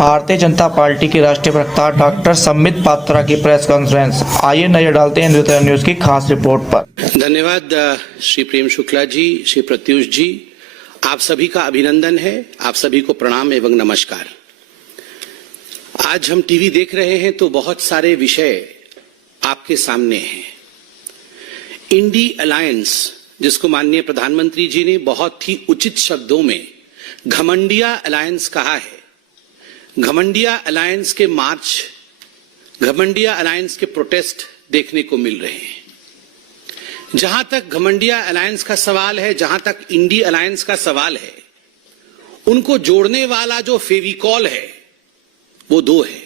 Bharatiya Janata party के राष्ट्रीय प्रवक्ता डॉक्टर संबित पात्रा की प्रेस कॉन्फ्रेंस। आइए नजर डालते हैं हिंदुस्तान न्यूज की खास रिपोर्ट पर। धन्यवाद श्री प्रेम शुक्ला जी, श्री प्रत्युष जी, आप सभी का अभिनंदन है, आप सभी को प्रणाम एवं नमस्कार। आज हम टीवी देख रहे हैं तो बहुत सारे विषय आपके सामने हैं। इंडी अलायंस, जिसको माननीय प्रधानमंत्री जी ने बहुत ही उचित शब्दों में घमंडिया अलायंस कहा है। घमंडिया अलायंस के मार्च, घमंडिया अलायंस के प्रोटेस्ट देखने को मिल रहे हैं। जहां तक घमंडिया अलायंस का सवाल है, जहां तक इंडी अलायंस का सवाल है, उनको जोड़ने वाला जो फेविकॉल है वो दो है।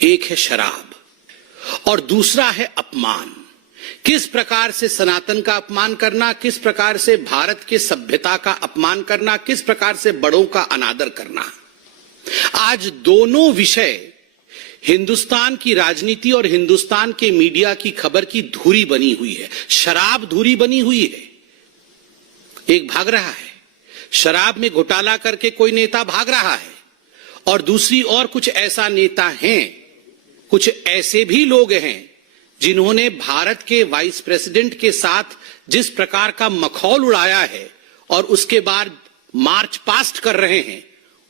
एक है शराब और दूसरा है अपमान। किस प्रकार से सनातन का अपमान करना, किस प्रकार से भारत के सभ्यता का अपमान करना, किस प्रकार से बड़ों का अनादर करना। आज दोनों विषय हिंदुस्तान की राजनीति और हिंदुस्तान के मीडिया की खबर की धुरी बनी हुई है। शराब धुरी बनी हुई है, एक भाग रहा है, शराब में घोटाला करके कोई नेता भाग रहा है, और दूसरी और कुछ ऐसा नेता हैं, कुछ ऐसे भी लोग हैं जिन्होंने भारत के वाइस प्रेसिडेंट के साथ जिस प्रकार का मखौल उड़ाया है और उसके बाद मार्च पास्ट कर रहे हैं,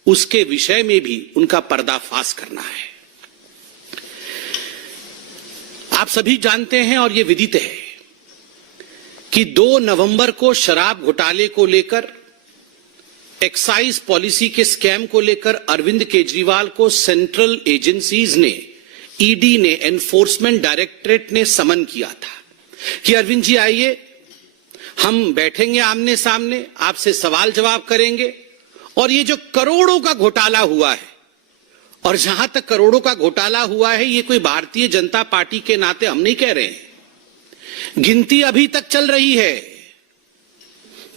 उसके विषय में भी उनका पर्दाफाश करना है। आप सभी जानते हैं और यह विदित है कि 2 नवंबर को शराब घोटाले को लेकर, एक्साइज पॉलिसी के स्कैम को लेकर अरविंद केजरीवाल को सेंट्रल एजेंसीज ने, ईडी ने, एनफोर्समेंट डायरेक्टरेट ने समन किया था कि अरविंद जी आइए, हम बैठेंगे आमने सामने, आपसे सवाल जवाब करेंगे। और ये जो करोड़ों का घोटाला हुआ है, और जहां तक करोड़ों का घोटाला हुआ है, ये कोई भारतीय जनता पार्टी के नाते हम नहीं कह रहे हैं, गिनती अभी तक चल रही है।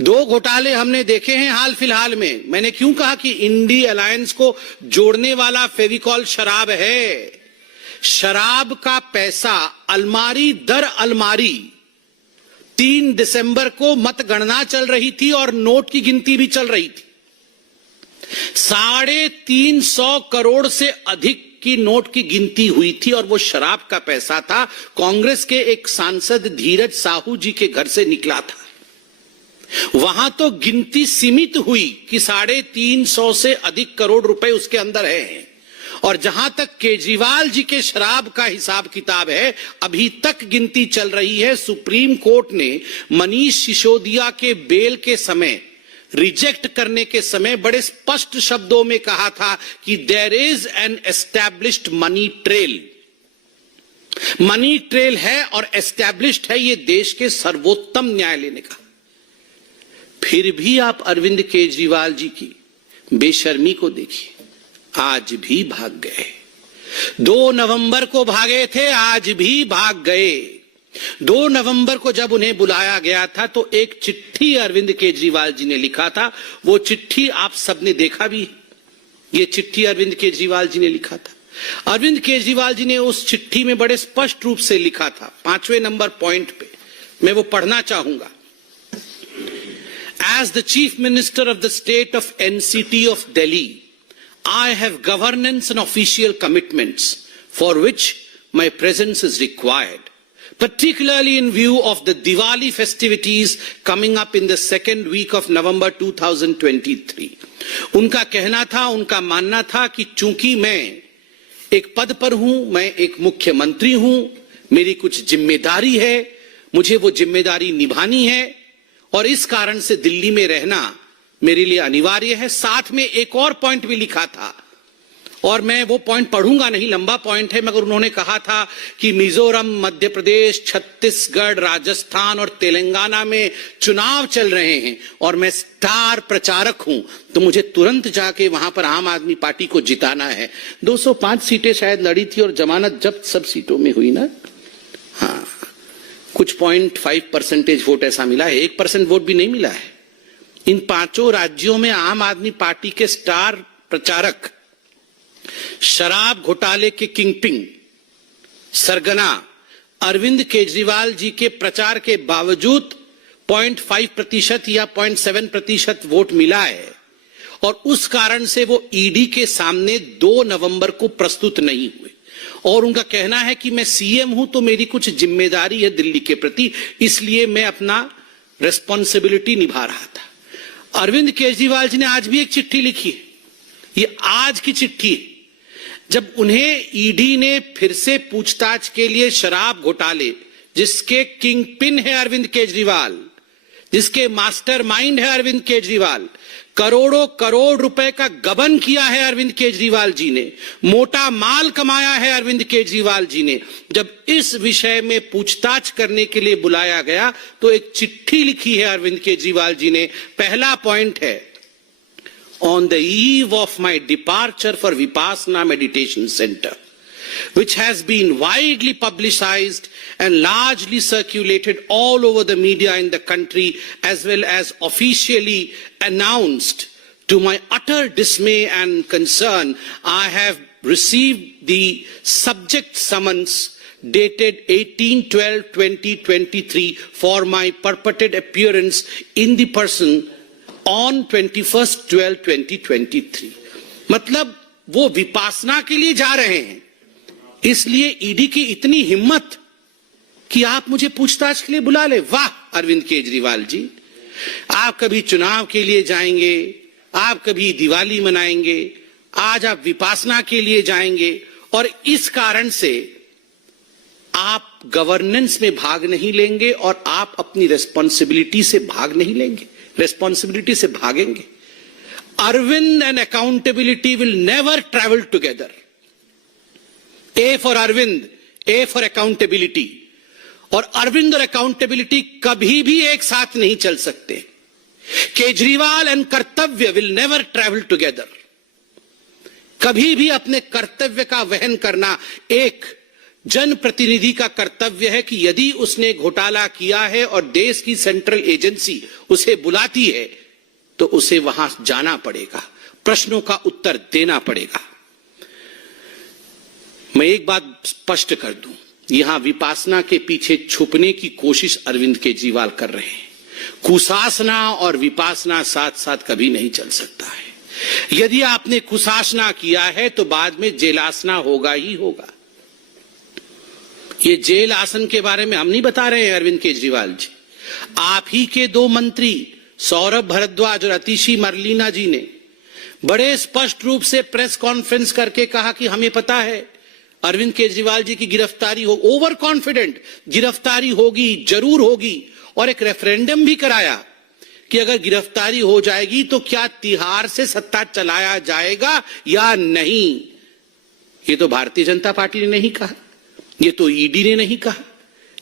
2 घोटाले हमने देखे हैं हाल फिलहाल में। मैंने क्यों कहा कि इंडी अलायंस को जोड़ने वाला फेविकॉल शराब है। शराब का पैसा अलमारी दर अलमारी 3 दिसंबर को मतगणना चल रही थी और नोट की गिनती भी चल रही थी। 350 करोड़ से अधिक की नोट की गिनती हुई थी और वो शराब का पैसा था। कांग्रेस के एक सांसद धीरज साहू जी के घर से निकला था। वहां तो गिनती सीमित हुई कि 350 से अधिक करोड़ रुपए उसके अंदर है। और जहां तक केजरीवाल जी के शराब का हिसाब किताब है, अभी तक गिनती चल रही है। सुप्रीम कोर्ट ने मनीष सिसोदिया के बेल के समय, रिजेक्ट करने के समय बड़े स्पष्ट शब्दों में कहा था कि there is an established money trail. Money trail है और एस्टैब्लिश्ड है, ये देश के सर्वोत्तम न्यायालय ने कहा। फिर भी आप अरविंद केजरीवाल जी की बेशर्मी को देखिए, आज भी भाग गए। 2 नवंबर को भागे थे, आज भी भाग गए। 2 नवंबर को जब उन्हें बुलाया गया था तो एक चिट्ठी अरविंद केजरीवाल जी ने लिखा था। वो चिट्ठी आप सबने देखा भी। ये चिट्ठी अरविंद केजरीवाल जी ने लिखा था। अरविंद केजरीवाल जी ने उस चिट्ठी में बड़े स्पष्ट रूप से लिखा था, 5वें नंबर पॉइंट पे मैं वो पढ़ना चाहूंगा। As the Chief Minister of the State of NCT of Delhi, I have governance and official commitments for which my presence is required, particularly in view of the Diwali festivities coming up in the second week of November 2023. उनका कहना था, उनका मानना था कि चूंकि मैं एक पद पर हूं, मैं एक मुख्यमंत्री हूं, मेरी कुछ जिम्मेदारी है, मुझे वो जिम्मेदारी निभानी है और इस कारण से दिल्ली में रहना मेरे लिए अनिवार्य है। साथ में एक और पॉइंट भी लिखा था और मैं वो पॉइंट पढ़ूंगा नहीं, लंबा पॉइंट है, मगर उन्होंने कहा था कि मिजोरम, मध्य प्रदेश, छत्तीसगढ़, राजस्थान और तेलंगाना में चुनाव चल रहे हैं और मैं स्टार प्रचारक हूं, तो मुझे तुरंत जाके वहां पर आम आदमी पार्टी को जिताना है। 205 सीटें शायद लड़ी थी और जमानत जब्त सब सीटों में हुई ना। हाँ, कुछ 0.5% वोट ऐसा मिला है, 1% वोट भी नहीं मिला है। इन 5 राज्यों में आम आदमी पार्टी के स्टार प्रचारक, शराब घोटाले के किंगपिन, सरगना अरविंद केजरीवाल जी के प्रचार के बावजूद 0.5% या 0.7% वोट मिला है और उस कारण से वो ईडी के सामने 2 नवंबर को प्रस्तुत नहीं हुए। और उनका कहना है कि मैं सीएम हूं तो मेरी कुछ जिम्मेदारी है दिल्ली के प्रति, इसलिए मैं अपना रिस्पॉन्सिबिलिटी निभा रहा था। अरविंद केजरीवाल जी ने आज भी एक चिट्ठी लिखी है, ये आज की चिट्ठी है, जब उन्हें ईडी ने फिर से पूछताछ के लिए शराब घोटाले, जिसके किंग पिन है अरविंद केजरीवाल, जिसके मास्टरमाइंड है अरविंद केजरीवाल, करोड़ों करोड़ रुपए का गबन किया है अरविंद केजरीवाल जी ने, मोटा माल कमाया है अरविंद केजरीवाल जी ने, जब इस विषय में पूछताछ करने के लिए बुलाया गया तो एक चिट्ठी लिखी है अरविंद केजरीवाल जी ने। पहला पॉइंट है, on the eve of my departure for Vipassana Meditation Center, which has been widely publicized and largely circulated all over the media in the country, as well as officially announced, to my utter dismay and concern, I have received the subject summons dated 18/12/2023 for my purported appearance in the person on 21/12/2023। मतलब वो विपासना के लिए जा रहे हैं, इसलिए ED की इतनी हिम्मत कि आप मुझे पूछताछ के लिए बुला ले। वाह अरविंद केजरीवाल जी, आप कभी चुनाव के लिए जाएंगे, आप कभी दिवाली मनाएंगे, आज आप विपासना के लिए जाएंगे और इस कारण से आप गवर्नेंस में भाग नहीं लेंगे और आप अपनी रेस्पॉन्सिबिलिटी से भाग नहीं लेंगे, रेस्पॉन्सिबिलिटी से भागेंगे। Arvind and accountability will never travel together. A for Arvind, A for accountability. और अरविंद और अकाउंटेबिलिटी कभी भी एक साथ नहीं चल सकते। केजरीवाल एंड कर्तव्य विल नेवर ट्रैवल टुगेदर। कभी भी अपने कर्तव्य का वहन करना एक जनप्रतिनिधि का कर्तव्य है कि यदि उसने घोटाला किया है और देश की सेंट्रल एजेंसी उसे बुलाती है तो उसे वहां जाना पड़ेगा, प्रश्नों का उत्तर देना पड़ेगा। मैं एक बात स्पष्ट कर दूं, यहां विपासना के पीछे छुपने की कोशिश अरविंद केजरीवाल कर रहे हैं। कुशासना और विपासना साथ साथ कभी नहीं चल सकता है। यदि आपने कुशासना किया है तो बाद में जेलासना होगा ही होगा। ये जेल आसन के बारे में हम नहीं बता रहे हैं अरविंद केजरीवाल जी, आप ही के 2 मंत्री सौरभ भारद्वाज और अतिशी मरलीना जी ने बड़े स्पष्ट रूप से प्रेस कॉन्फ्रेंस करके कहा कि हमें पता है अरविंद केजरीवाल जी की गिरफ्तारी हो, ओवर कॉन्फिडेंट गिरफ्तारी होगी, जरूर होगी, और एक रेफरेंडम भी कराया कि अगर गिरफ्तारी हो जाएगी तो क्या तिहाड़ से सत्ता चलाया जाएगा या नहीं। ये तो भारतीय जनता पार्टी ने नहीं कहा, ये तो ईडी ने नहीं कहा,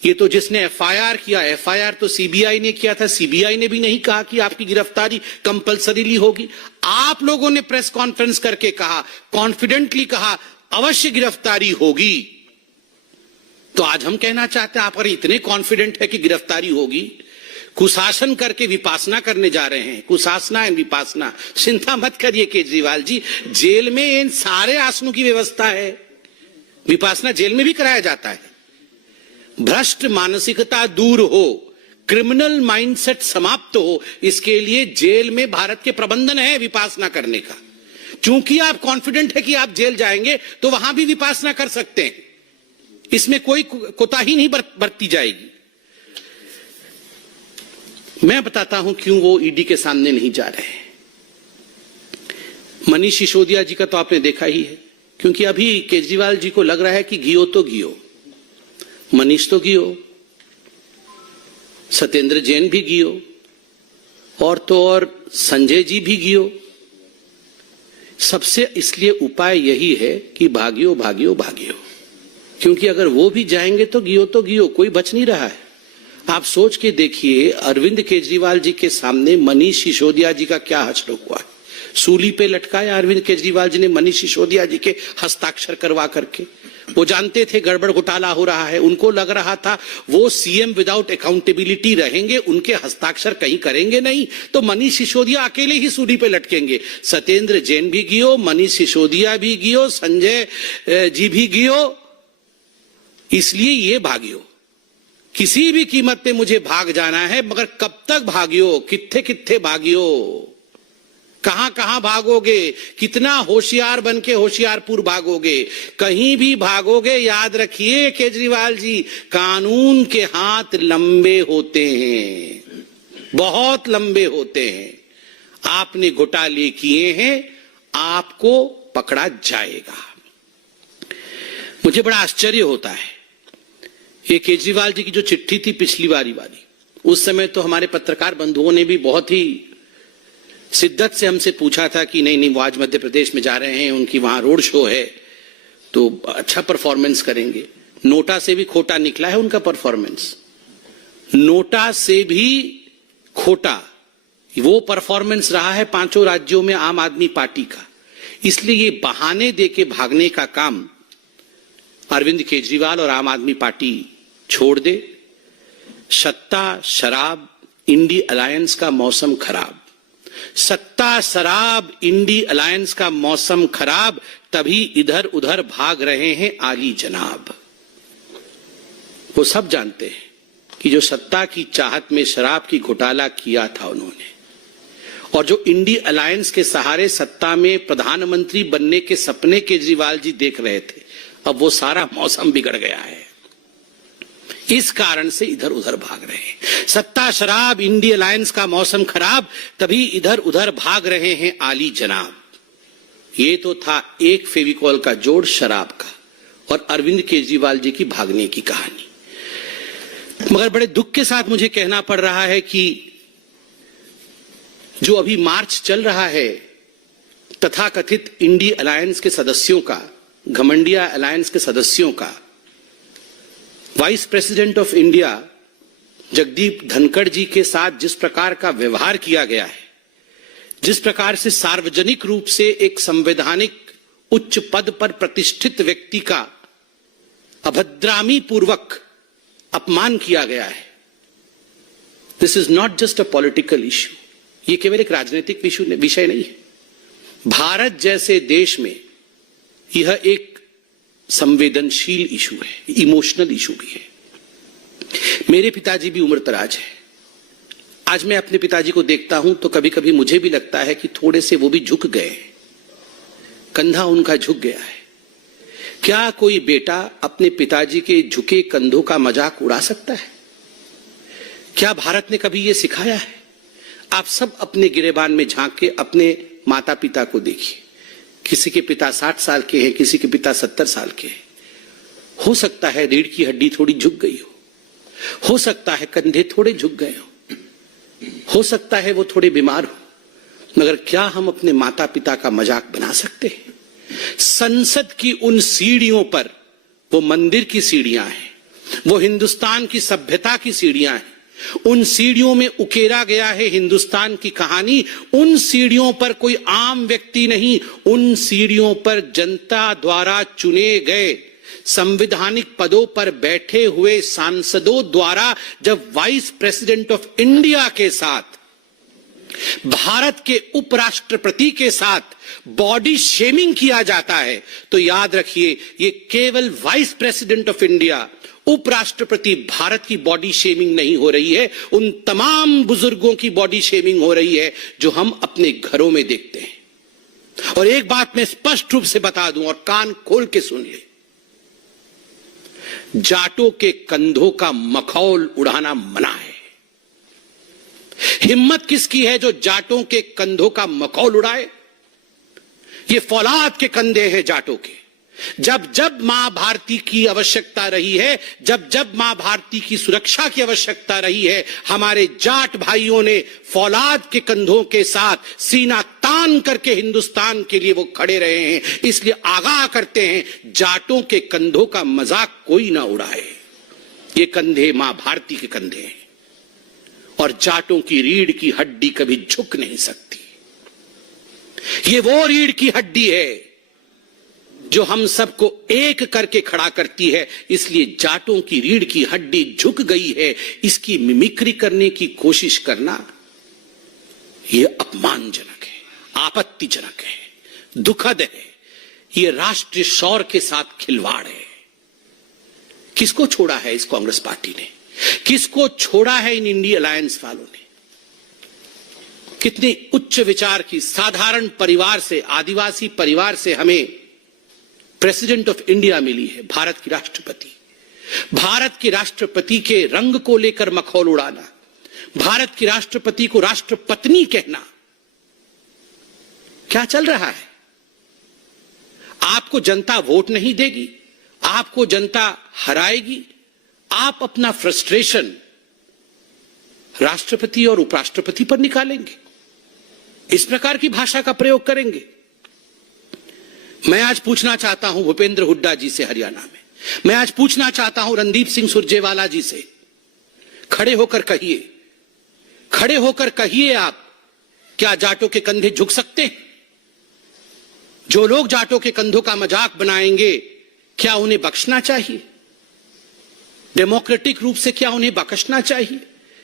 ये तो जिसने एफआईआर किया, एफआईआर तो सीबीआई ने किया था, सीबीआई ने भी नहीं कहा कि आपकी गिरफ्तारी कंपल्सरीली होगी। आप लोगों ने प्रेस कॉन्फ्रेंस करके कहा, कॉन्फिडेंटली कहा अवश्य गिरफ्तारी होगी। तो आज हम कहना चाहते हैं आप अगर इतने कॉन्फिडेंट है कि गिरफ्तारी होगी, कुशासन करके विपासना करने जा रहे हैं, कुशासना एंड विपासना। चिंता मत करिए केजरीवाल जी, जेल में इन सारे आसनों की व्यवस्था है, विपासना जेल में भी कराया जाता है। भ्रष्ट मानसिकता दूर हो, क्रिमिनल माइंडसेट समाप्त हो, इसके लिए जेल में भारत के प्रबंधन है विपासना करने का। चूंकि आप कॉन्फिडेंट है कि आप जेल जाएंगे तो वहां भी विपासना कर सकते हैं, इसमें कोई कोताही नहीं बरती जाएगी। मैं बताता हूं क्यों वो ईडी के सामने नहीं जा रहे हैं। मनीष सिसोदिया जी का तो आपने देखा ही है, क्योंकि अभी केजरीवाल जी को लग रहा है कि गियो तो गियो, मनीष तो गियो, सत्येंद्र जैन भी गियो, और तो और संजय जी भी गियो। सबसे इसलिए उपाय यही है कि भागियो भागियो भागियो, क्योंकि अगर वो भी जाएंगे तो गियो, कोई बच नहीं रहा है। आप सोच के देखिए अरविंद केजरीवाल जी के सामने मनीष सिसोदिया जी का क्या हश्र हुआ है। सूली पे लटकाया अरविंद केजरीवाल जी ने मनीष सिसोदिया जी के हस्ताक्षर करवा करके। वो जानते थे गड़बड़ घोटाला हो रहा है, उनको लग रहा था वो सीएम विदाउट अकाउंटेबिलिटी रहेंगे, उनके हस्ताक्षर कहीं करेंगे नहीं, तो मनीष सिसोदिया अकेले ही सूली पे लटकेंगे। सत्येंद्र जैन भी गियो, मनीष सिसोदिया भी गियो, संजय जी भी गियो, इसलिए ये भागियो, किसी भी कीमत पे मुझे भाग जाना है, मगर कब तक भागियो, कित्थे कित्थे भागियो, कहां कहां भागोगे, कितना होशियार बन के होशियारपुर भागोगे, कहीं भी भागोगे याद रखिए केजरीवाल जी, कानून के हाथ लंबे होते हैं, बहुत लंबे होते हैं। आपने घोटाले किए हैं, आपको पकड़ा जाएगा। मुझे बड़ा आश्चर्य होता है, ये केजरीवाल जी की जो चिट्ठी थी पिछली बारी वाली, उस समय तो हमारे पत्रकार बंधुओं ने भी बहुत ही शिद्दत से हमसे पूछा था कि नहीं वो आज मध्य प्रदेश में जा रहे हैं, उनकी वहां रोड शो है तो अच्छा परफॉर्मेंस करेंगे। नोटा से भी खोटा निकला है उनका परफॉर्मेंस, नोटा से भी खोटा वो परफॉर्मेंस रहा है पांचों राज्यों में आम आदमी पार्टी का। इसलिए ये बहाने देके भागने का काम अरविंद केजरीवाल और आम आदमी पार्टी छोड़ दे। सत्ता शराब इंडी अलायंस का मौसम खराब, सत्ता शराब इंडी अलायंस का मौसम खराब, तभी इधर उधर भाग रहे हैं आली जनाब। वो सब जानते हैं कि जो सत्ता की चाहत में शराब की घोटाला किया था उन्होंने, और जो इंडी अलायंस के सहारे सत्ता में प्रधानमंत्री बनने के सपने केजरीवाल जी देख रहे थे, अब वो सारा मौसम बिगड़ गया है। इस कारण से इधर उधर भाग रहे हैं। सत्ता शराब इंडी अलायंस का मौसम खराब, तभी इधर उधर भाग रहे हैं आली जनाब। ये तो था एक फेविकॉल का जोड़ शराब का और अरविंद केजरीवाल जी की भागने की कहानी। मगर बड़े दुख के साथ मुझे कहना पड़ रहा है कि जो अभी मार्च चल रहा है तथाकथित इंडी अलायंस के सदस्यों का, घमंडिया अलायंस के सदस्यों का, vice president of India Jagdeep Dhankhar ji के साथ जिस प्रकार का व्यवहार किया गया है, जिस प्रकार से सार्वजनिक रूप से एक संवैधानिक उच्च पद पर प्रतिष्ठित व्यक्ति का अभद्रामी पूर्वक अपमान किया गया है, this is not just a political issue, ये केवल एक राजनीतिक विषय नहीं है। भारत जैसे देश में यह एक संवेदनशील इशू है, इमोशनल इशू भी है। मेरे पिताजी भी उम्रदराज है। आज मैं अपने पिताजी को देखता हूं तो कभी कभी मुझे भी लगता है कि थोड़े से वो भी झुक गए, कंधा उनका झुक गया है। क्या कोई बेटा अपने पिताजी के झुके कंधों का मजाक उड़ा सकता है? क्या भारत ने कभी यह सिखाया है? आप सब अपने गिरेबान में झांक के अपने माता पिता को देखिए, किसी के पिता 60 साल के हैं, किसी के पिता 70 साल के हैं। हो सकता है रीढ़ की हड्डी थोड़ी झुक गई हो सकता है कंधे थोड़े झुक गए हो सकता है वो थोड़े बीमार हो, मगर क्या हम अपने माता पिता का मजाक बना सकते हैं? संसद की उन सीढ़ियों पर, वो मंदिर की सीढ़ियां हैं, वो हिंदुस्तान की सभ्यता की सीढ़ियां हैं, उन सीढ़ियों में उकेरा गया है हिंदुस्तान की कहानी। उन सीढ़ियों पर कोई आम व्यक्ति नहीं, उन सीढ़ियों पर जनता द्वारा चुने गए संवैधानिक पदों पर बैठे हुए सांसदों द्वारा जब वाइस प्रेसिडेंट ऑफ इंडिया के साथ, भारत के उपराष्ट्रपति के साथ बॉडी शेमिंग किया जाता है, तो याद रखिए ये केवल वाइस प्रेसिडेंट ऑफ इंडिया, उपराष्ट्रपति भारत की बॉडी शेमिंग नहीं हो रही है, उन तमाम बुजुर्गों की बॉडी शेमिंग हो रही है जो हम अपने घरों में देखते हैं। और एक बात मैं स्पष्ट रूप से बता दूं और कान खोल के सुन ले, जाटों के कंधों का मखौल उड़ाना मना है। हिम्मत किसकी है जो जाटों के कंधों का मखौल उड़ाए? ये फौलाद के कंधे हैं जाटों के। जब जब मां भारती की आवश्यकता रही है, जब जब मां भारती की सुरक्षा की आवश्यकता रही है, हमारे जाट भाइयों ने फौलाद के कंधों के साथ सीना तान करके हिंदुस्तान के लिए वो खड़े रहे हैं। इसलिए आगाह करते हैं, जाटों के कंधों का मजाक कोई ना उड़ाए। ये कंधे मां भारती के कंधे हैं और जाटों की रीढ़ की हड्डी कभी झुक नहीं सकती। ये वो रीढ़ की हड्डी है जो हम सबको एक करके खड़ा करती है। इसलिए जाटों की रीढ़ की हड्डी झुक गई है, इसकी मिमिक्री करने की कोशिश करना यह अपमानजनक है, आपत्तिजनक है, दुखद है। यह राष्ट्रीय शौर्य के साथ खिलवाड़ है। किसको छोड़ा है इस कांग्रेस पार्टी ने? किसको छोड़ा है इन इंडी अलायंस वालों ने? कितने उच्च विचार की साधारण परिवार से, आदिवासी परिवार से हमें प्रेसिडेंट ऑफ इंडिया मिली है, भारत की राष्ट्रपति। भारत के राष्ट्रपति के रंग को लेकर मखौल उड़ाना, भारत की राष्ट्रपति को राष्ट्रपत्नी कहना, क्या चल रहा है? आपको जनता वोट नहीं देगी, आपको जनता हराएगी, आप अपना फ्रस्ट्रेशन राष्ट्रपति और उपराष्ट्रपति पर निकालेंगे, इस प्रकार की भाषा का प्रयोग करेंगे। मैं आज पूछना चाहता हूं भूपेंद्र हुड्डा जी से हरियाणा में, मैं आज पूछना चाहता हूं रणदीप सिंह सुरजेवाला जी से, खड़े होकर कहिए आप, क्या जाटों के कंधे झुक सकते हैं? जो लोग जाटों के कंधों का मजाक बनाएंगे, क्या उन्हें बख्शना चाहिए? डेमोक्रेटिक रूप से क्या उन्हें बख्शना चाहिए,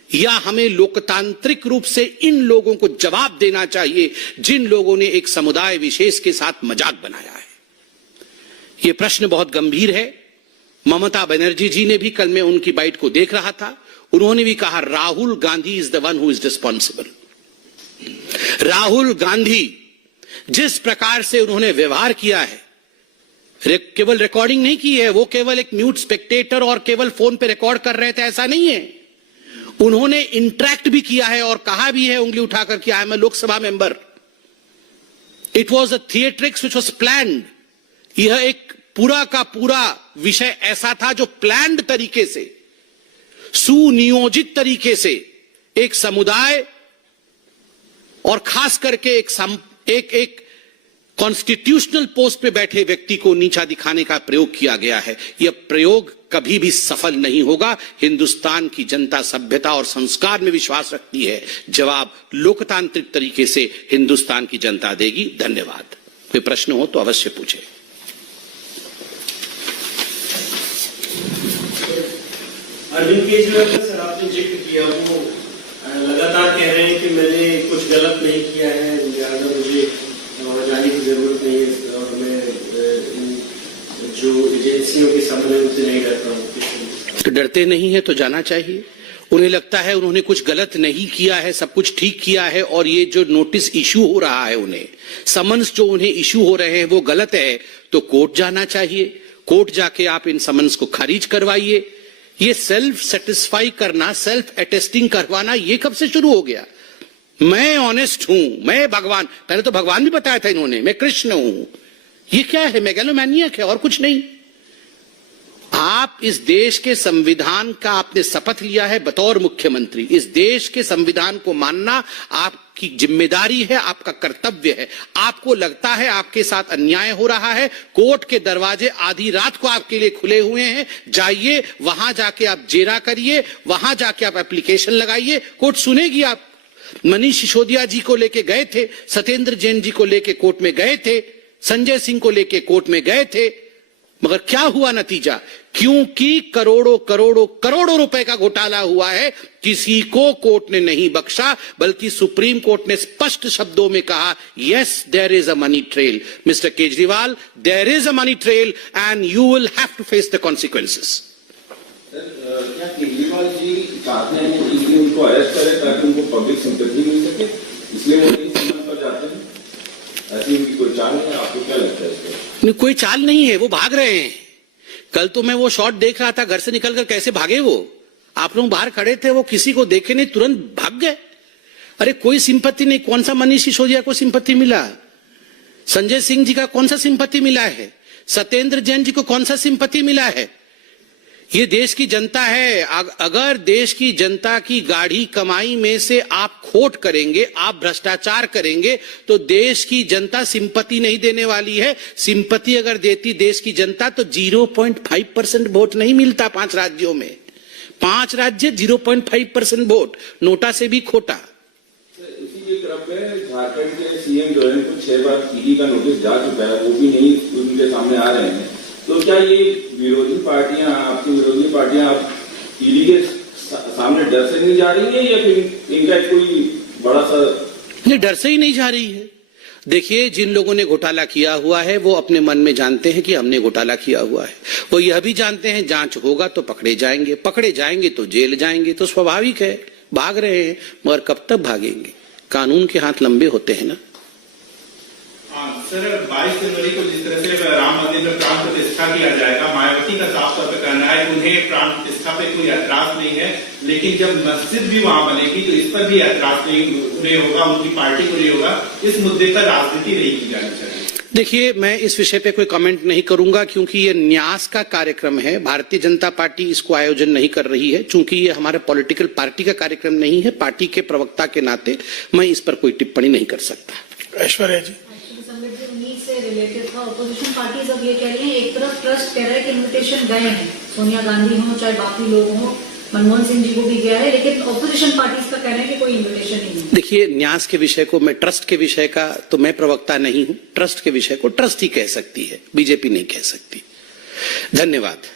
या हमें लोकतांत्रिक रूप से इन लोगों को जवाब देना चाहिए जिन लोगों ने एक समुदाय विशेष के साथ मजाक बनाया है? यह प्रश्न बहुत गंभीर है। ममता बनर्जी जी ने भी, कल मैं उनकी बाइट को देख रहा था, उन्होंने भी कहा Rahul Gandhi is the one who is responsible. Rahul Gandhi जिस प्रकार से उन्होंने व्यवहार किया है, केवल रिकॉर्डिंग नहीं की है, वो केवल एक म्यूट स्पेक्टेटर और केवल फोन पे रिकॉर्ड कर रहे थे, ऐसा नहीं है। उन्होंने इंटरैक्ट भी किया है और कहा भी है उंगली उठाकर कि I am a Lok Sabha member. It was a theatrics which was planned. यह एक पूरा का पूरा विषय ऐसा था जो प्लान्ड तरीके से, सुनियोजित तरीके से एक समुदाय और खास करके एक कॉन्स्टिट्यूशनल पोस्ट पे बैठे व्यक्ति को नीचा दिखाने का प्रयोग किया गया है। यह प्रयोग कभी भी सफल नहीं होगा। हिंदुस्तान की जनता सभ्यता और संस्कार में विश्वास रखती है, जवाब लोकतांत्रिक तरीके से हिंदुस्तान की जनता देगी। धन्यवाद। कोई प्रश्न हो तो अवश्य पूछे। अरविंद केजरीवाल का सर आपने जिक्र किया, वो लगातार कह रहे हैं कि मैंने कुछ गलत नहीं किया है, लिहाजा मुझे जाने की जरूरत नहीं है और मैं जो एजेंसियों के सामने उनसे नहीं डरता हूँ। तो डरते नहीं है तो जाना चाहिए। उन्हें लगता है उन्होंने कुछ गलत नहीं किया है, सब कुछ ठीक किया है, और ये जो नोटिस इशू हो रहा है, उन्हें समन्स जो उन्हें इशू हो रहे हैं वो गलत है, तो कोर्ट जाना चाहिए। कोर्ट जाके आप इन समन्स को खारिज करवाइए। ये सेल्फ सेटिस्फाई करना, सेल्फ अटेस्टिंग करवाना, ये कब से शुरू हो गया? मैं ऑनेस्ट हूं, मैं भगवान, पहले तो भगवान भी बताया था इन्होंने, मैं कृष्ण हूं। ये क्या है? मेगालोमैनियक है और कुछ नहीं। आप इस देश के संविधान का आपने शपथ लिया है बतौर मुख्यमंत्री। इस देश के संविधान को मानना आपकी जिम्मेदारी है, आपका कर्तव्य है। आपको लगता है आपके साथ अन्याय हो रहा है, कोर्ट के दरवाजे आधी रात को आपके लिए खुले हुए हैं, जाइए वहां जाके आप जेरा करिए, वहां जाके आप एप्लीकेशन लगाइए, कोर्ट सुनेगी। आप मनीष सिसोदिया जी को लेके गए थे, सत्येंद्र जैन जी को लेके कोर्ट में गए थे, संजय सिंह को लेके कोर्ट में गए थे, मगर क्या हुआ नतीजा? क्योंकि करोड़ों करोड़ों करोड़ों रुपए का घोटाला हुआ है, किसी को कोर्ट ने नहीं बख्शा, बल्कि सुप्रीम कोर्ट ने स्पष्ट शब्दों में कहा, yes there is a money trail. Mister Kejriwal, there is a money trail and you will have to face the consequences. क्या केजरीवाल जी चाहते हैं कि उनको अरेस्ट करें ताकि उनको पब्लिक सिंपैथी मिल सके, इसलिए वो नहीं समझ पर जाते हैं? ऐसी उनकी कोई चाल है? आपको क्या लगता है इसमें? कोई चाल नहीं है, वो भाग रहे हैं। कल तो मैं वो शॉट देख रहा था, घर से निकलकर कैसे भागे वो। आप लोग बाहर खड़े थे, वो किसी को देखे नहीं, तुरंत भाग गए। अरे कोई सिंपत्ति नहीं। कौन सा मनीष सिसोदिया को सिंपत्ति मिला? संजय सिंह जी का कौन सा सिंपत्ति मिला है? सत्येंद्र जैन जी को कौन सा सिंपत्ति मिला है? ये देश की जनता है। अगर देश की जनता की गाढ़ी कमाई में से आप खोट करेंगे, आप भ्रष्टाचार करेंगे, तो देश की जनता सिंपत्ति नहीं देने वाली है। सिंपत्ति अगर देती देश की जनता तो 0.5% वोट नहीं मिलता 5 राज्यों में। 5 राज्य 0.5% वोट, नोटा से भी खोटा। इसी के क्रम में झारखंड के सीएम जो है कुछ 6 बार ईडी का नोटिस जा चुका है, वो भी नहीं उनके सामने आ रहे हैं। तो क्या ये विरोधी पार्टियां, आपकी विरोधी पार्टियां आप ईडी के सामने डर से नहीं जा रही है, या फिर इनका कोई बड़ा सा? नहीं, डर से ही नहीं जा रही है। देखिए, जिन लोगों ने घोटाला किया हुआ है वो अपने मन में जानते हैं कि हमने घोटाला किया हुआ है। वो यह भी जानते हैं जांच होगा तो पकड़े जाएंगे, पकड़े जाएंगे तो जेल जाएंगे। तो स्वाभाविक है, भाग रहे हैं, मगर कब तक भागेंगे? कानून के हाथ लंबे होते हैं ना। सर 22 जनवरी को जिस तरह से राम मंदिर में प्राण प्रतिष्ठा किया जाएगा, मायावती का साफ तौर पर कहना है कि उन्हें प्राण प्रतिष्ठा पे कोई ऐतराज नहीं है, लेकिन जब मस्जिद भी वहां बनेगी तो इस पर भी ऐतराज नहीं होगा, उनकी पार्टी को नहीं होगा। इस मुद्दे पर राजनीति नहीं की जानी चाहिए। देखिए, मैं इस विषय पे कोई कमेंट नहीं करूंगा क्योंकि ये न्यास का कार्यक्रम है। भारतीय जनता पार्टी इसको आयोजन नहीं कर रही है। चूंकि ये हमारे पॉलिटिकल पार्टी का कार्यक्रम नहीं है, पार्टी के प्रवक्ता के नाते मैं इस पर कोई टिप्पणी नहीं कर सकता। ऐश्वर्या जी, उन्हीं से रिलेटेड था। ऑपोजिशन पार्टीज अब ये कह रही है, एक तरफ ट्रस्ट कह रहा है कि इन्विटेशन गए हैं, सोनिया गांधी हो चाहे बाकी लोग हो, मनमोहन सिंह जी को भी गया है, लेकिन ऑपोजिशन पार्टीज का कहना है कि कोई इन्विटेशन नहीं है। देखिए, न्यास के विषय को, मैं ट्रस्ट के विषय का तो मैं प्रवक्ता नहीं हूं। ट्रस्ट के विषय को ट्रस्ट ही कह सकती है, बीजेपी नहीं कह सकती। धन्यवाद।